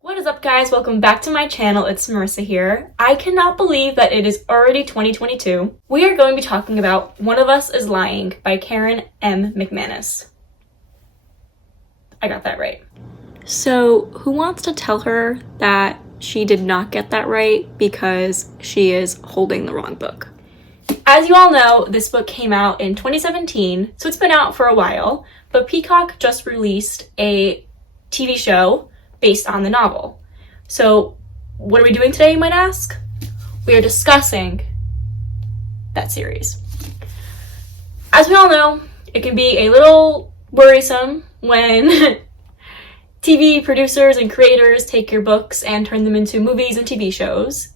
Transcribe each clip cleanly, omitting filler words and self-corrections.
What is up, guys? Welcome back to my channel. It's Marissa here. I cannot believe that it is already 2022. We are going to be talking about One of Us is Lying by Karen M. McManus. I got that right. So, who wants to tell her that she did not get that right because she is holding the wrong book? As you all know, this book came out in 2017, so it's been out for a while, but Peacock just released a TV show based on the novel. So what are we doing today, you might ask? We are discussing that series. As we all know, it can be a little worrisome when TV producers and creators take your books and turn them into movies and TV shows.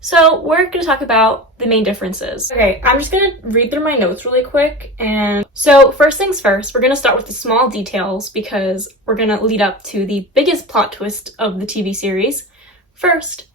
So we're going to talk about the main differences. Okay, I'm just going to read through my notes really quick. And so first things first, we're going to start with the small details because we're going to lead up to the biggest plot twist of the TV series. First,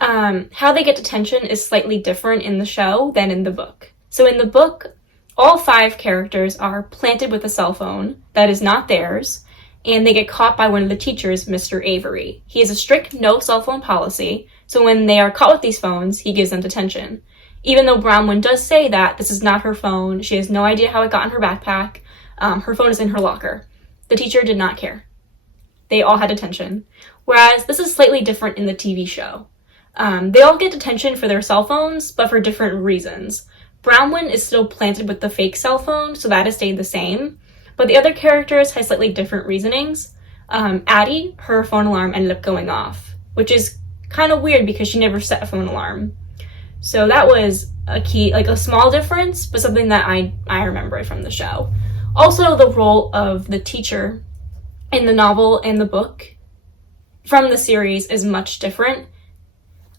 how they get detention is slightly different in the show than in the book. So in the book, all 5 characters are planted with a cell phone that is not theirs, and they get caught by one of the teachers, Mr. Avery. He has a strict no cell phone policy, so when they are caught with these phones, he gives them detention. Even though Brownwyn does say that this is not her phone, she has no idea how it got in her backpack, her phone is in her locker. The teacher did not care. They all had detention. Whereas this is slightly different in the TV show. They all get detention for their cell phones, but for different reasons. Brownwyn is still planted with the fake cell phone, so that has stayed the same. But the other characters have slightly different reasonings. Addie, her phone alarm ended up going off, which is kind of weird because she never set a phone alarm. So that was a key, like a small difference, but something that I remember from the show. Also, the role of the teacher in the novel and the book from the series is much different.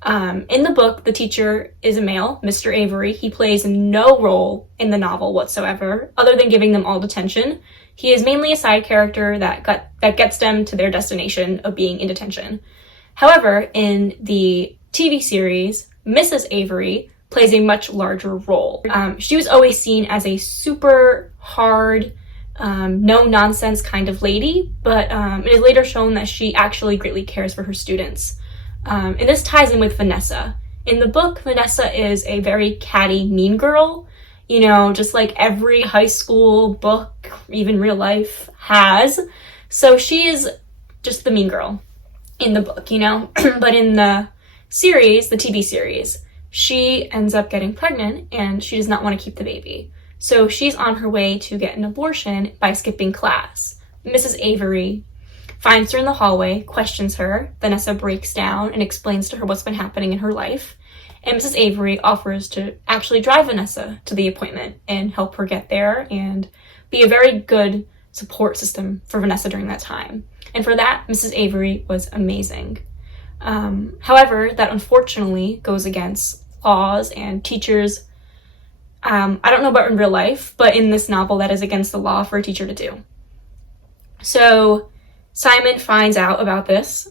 In the book, the teacher is a male, Mr. Avery. He plays no role in the novel whatsoever, other than giving them all detention. He is mainly a side character that gets them to their destination of being in detention. However, in the TV series, Mrs. Avery plays a much larger role. She was always seen as a super hard, no-nonsense kind of lady, but it is later shown that she actually greatly cares for her students. And this ties in with Vanessa. In the book, Vanessa is a very catty, mean girl, you know, just like every high school book, even real life, has. So she is just the mean girl in the book, you know. But in the series, the TV series, she ends up getting pregnant and she does not want to keep the baby. So she's on her way to get an abortion by skipping class. Mrs. Avery finds her in the hallway, questions her. Vanessa breaks down and explains to her what's been happening in her life. And Mrs. Avery offers to actually drive Vanessa to the appointment and help her get there and be a very good support system for Vanessa during that time. And for that, Mrs. Avery was amazing. However, that unfortunately goes against laws and teachers. I don't know about in real life, but in this novel, that is against the law for a teacher to do. So Simon finds out about this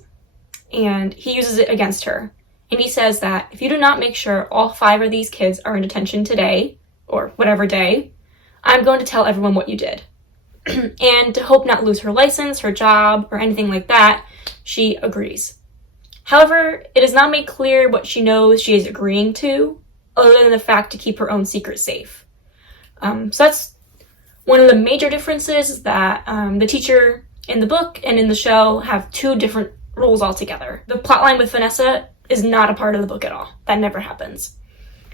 and he uses it against her. And he says that if you do not make sure all 5 of these kids are in detention today, or whatever day, I'm going to tell everyone what you did. And to hope not lose her license, her job, or anything like that, she agrees. However, it is not made clear what she knows she is agreeing to, other than the fact to keep her own secret safe. So that's one of the major differences, is that the teacher in the book and in the show have 2 different roles altogether. The plotline with Vanessa is not a part of the book at all. That never happens.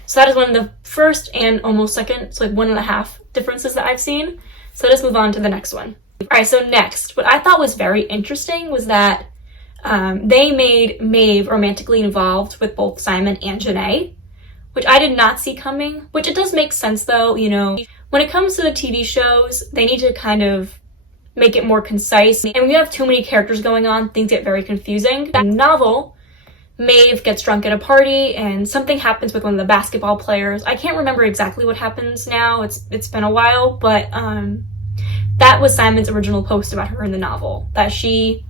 So that is one of the first and almost second, so like 1.5 differences that I've seen. So let's move on to the next one. All right, so next, what I thought was very interesting was that they made Maeve romantically involved with both Simon and Janae, which I did not see coming, which it does make sense though, you know. When it comes to the TV shows, they need to kind of make it more concise. And when you have too many characters going on, things get very confusing. In the novel, Maeve gets drunk at a party and something happens with one of the basketball players. I can't remember exactly what happens now. It's been a while, but that was Simon's original post about her in the novel, that she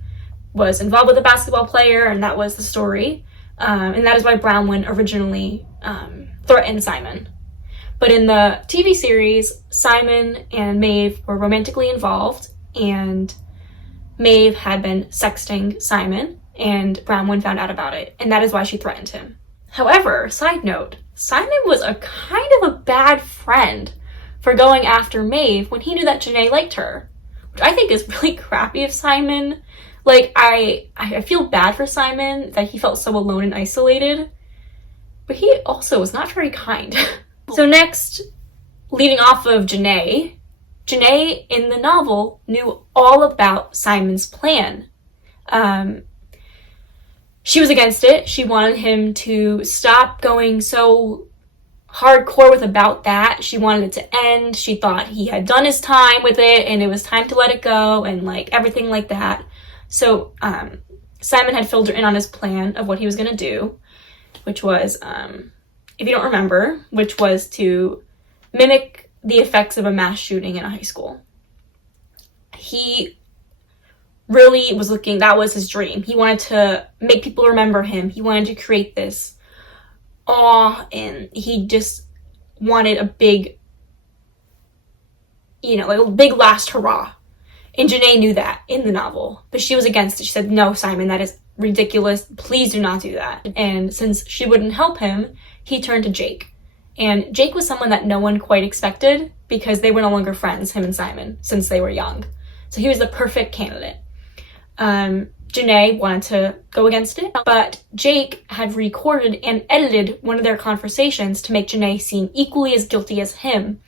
was involved with a basketball player, and that was the story. And that is why Brownwyn originally threatened Simon. But in the TV series, Simon and Maeve were romantically involved, and Maeve had been sexting Simon, and Bronwyn found out about it, and that is why she threatened him. However, side note, Simon was a kind of a bad friend for going after Maeve when he knew that Janae liked her, which I think is really crappy of Simon. Like, I feel bad for Simon that he felt so alone and isolated, but he also was not very kind. So next, leading off of Janae in the novel knew all about Simon's plan. She was against it. She wanted him to stop going so hardcore with about that. She wanted it to end. She thought he had done his time with it and it was time to let it go and like everything like that. So Simon had filled her in on his plan of what he was going to do, which was, if you don't remember, which was to mimic the effects of a mass shooting in a high school. He really was looking, that was his dream. He wanted to make people remember him. He wanted to create this awe, and he just wanted a big, like a big last hurrah. And Janae knew that in the novel, but she was against it. She said, no, Simon, that is ridiculous. Please do not do that. And since she wouldn't help him, he turned to Jake. And Jake was someone that no one quite expected because they were no longer friends, him and Simon, since they were young. So he was the perfect candidate. Janae wanted to go against it, but Jake had recorded and edited one of their conversations to make Janae seem equally as guilty as him.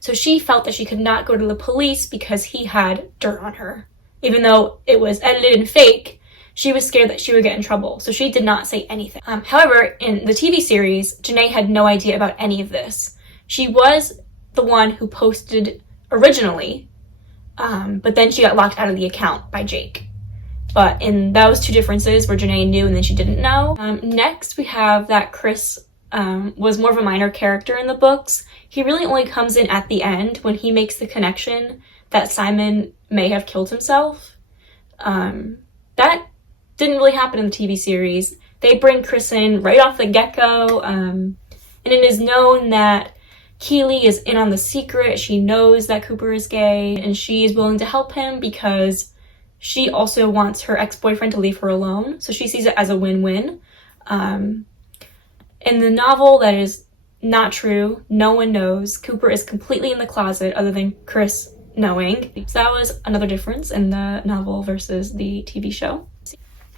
So she felt that she could not go to the police because he had dirt on her. Even though it was edited and fake, she was scared that she would get in trouble, so she did not say anything. However, in the TV series, Janae had no idea about any of this. She was the one who posted originally, but then she got locked out of the account by Jake. But that was two differences where Janae knew and then she didn't know. Next, we have that Chris was more of a minor character in the books. He really only comes in at the end when he makes the connection that Simon may have killed himself. That didn't really happen in the TV series. They bring Chris in right off the get-go, and it is known that Keely is in on the secret. She knows that Cooper is gay, and she is willing to help him because she also wants her ex-boyfriend to leave her alone, so she sees it as a win-win. In the novel, that is not true. No one knows. Cooper is completely in the closet other than Chris knowing. So that was another difference in the novel versus the TV show.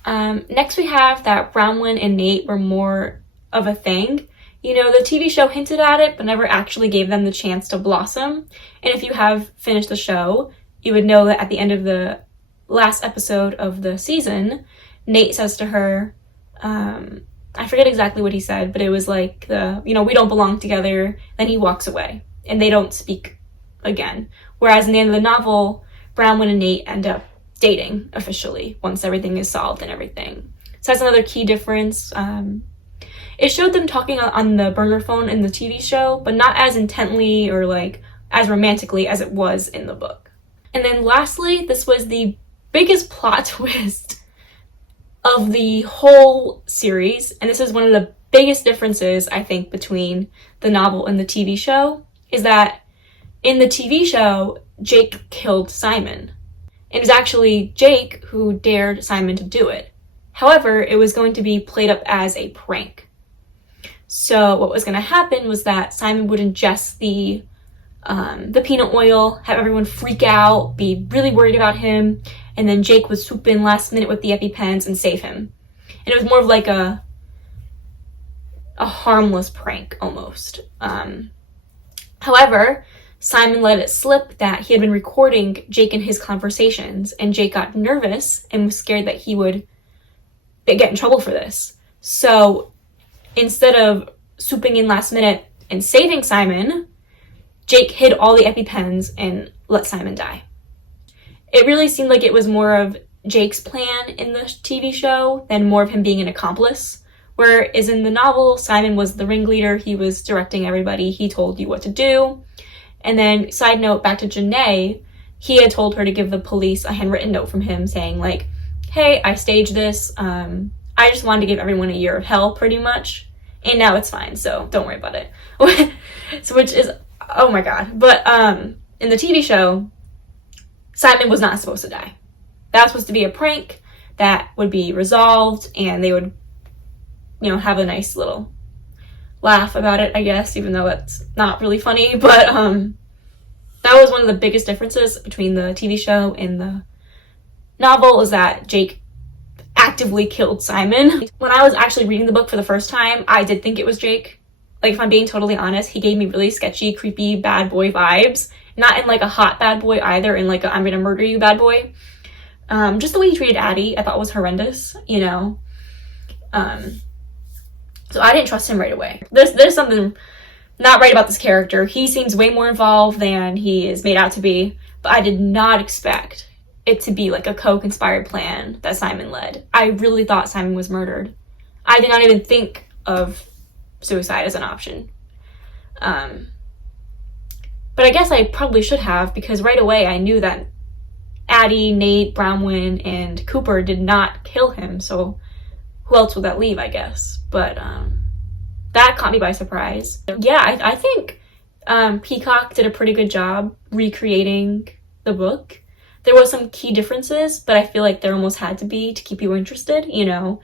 Next we have that Bronwyn and Nate were more of a thing. The TV show hinted at it, but never actually gave them the chance to blossom. And if you have finished the show, you would know that at the end of the last episode of the season, Nate says to her, I forget exactly what he said, but it was like we don't belong together. Then he walks away and they don't speak again. Whereas in the end of the novel, Bronwyn and Nate end up dating officially once everything is solved and everything. So that's another key difference. It showed them talking on the burner phone in the TV show, but not as intently or like as romantically as it was in the book. And then lastly, this was the biggest plot twist of the whole series, and this is one of the biggest differences I think between the novel and the TV show, is that in the TV show, Jake killed Simon. It was actually Jake who dared Simon to do it. However, it was going to be played up as a prank. So what was going to happen was that Simon would ingest the peanut oil, have everyone freak out, be really worried about him, and then Jake would swoop in last minute with the EpiPens and save him. And it was more of like a harmless prank almost. However, Simon let it slip that he had been recording Jake and his conversations, and Jake got nervous and was scared that he would get in trouble for this. So instead of swooping in last minute and saving Simon, Jake hid all the EpiPens and let Simon die. It really seemed like it was more of Jake's plan in the TV show than more of him being an accomplice. Whereas in the novel, Simon was the ringleader. He was directing everybody. He told you what to do. And then, side note, back to Janae, he had told her to give the police a handwritten note from him saying, like, hey, I staged this. I just wanted to give everyone a year of hell, pretty much. And now it's fine, so don't worry about it. So, which is, oh my god. But in the TV show, Simon was not supposed to die. that was supposed to be a prank that would be resolved, and they would, you know, have a nice little laugh about it, I guess, even though it's not really funny. But that was one of the biggest differences between the TV show and the novel, is that Jake actively killed Simon. When I was actually reading the book for the first time, I did think it was Jake. Like, if I'm being totally honest, he gave me really sketchy, creepy bad boy vibes. Not in like a hot bad boy either, in like a I'm gonna murder you bad boy. Just the way he treated Addie, I thought was horrendous, you know. So I didn't trust him right away. There's something not right about this character. He seems way more involved than he is made out to be, but I did not expect it to be like a co-conspired plan that Simon led. I really thought Simon was murdered. I did not even think of suicide as an option. But I guess I probably should have, because right away I knew that Addie, Nate, Bronwyn, and Cooper did not kill him, so who else would that leave, I guess? But that caught me by surprise. Yeah, I think Peacock did a pretty good job recreating the book. There was some key differences, but I feel like there almost had to be to keep you interested, you know.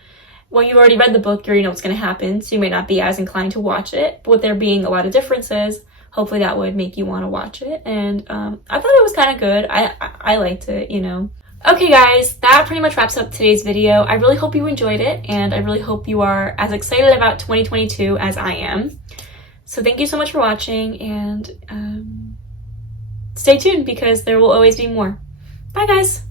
Well, you've already read the book, you already know what's going to happen, so you may not be as inclined to watch it. But with there being a lot of differences, hopefully that would make you want to watch it. And I thought it was kind of good. I liked it, you know. Okay guys, that pretty much wraps up today's video. I really hope you enjoyed it, and I really hope you are as excited about 2022 as I am. So thank you so much for watching, and stay tuned because there will always be more. Bye guys!